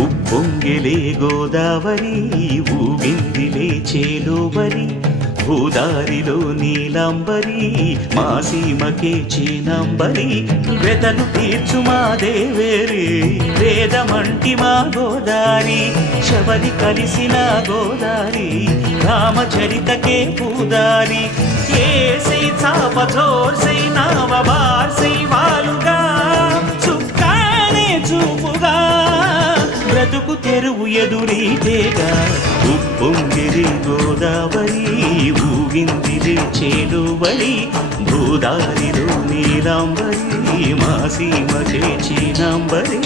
ఉప్పొంగిలే గోదావరి ఊగిందిలే చేలోబరి భూదారిలో నీలాంబరి మా సీమకే చీనాంబరి వెతలు తీర్చు మా దేవేరి వేదమంటి మా గోదారి శబరి కలిసిన గోదారి రామచరితకే పూదారి ఏసై చాప జోర్సై నావ బార్సై వాలుగా చుక్కానే చూపుగా బ్రతుకు తెరువు ఎదురీతేగా ఉప్పొంగిరి గోదావరి ఊగిందిరి చేలువరి భూదారిలో నీలాంబరి మా సీమకే చీనాంబరి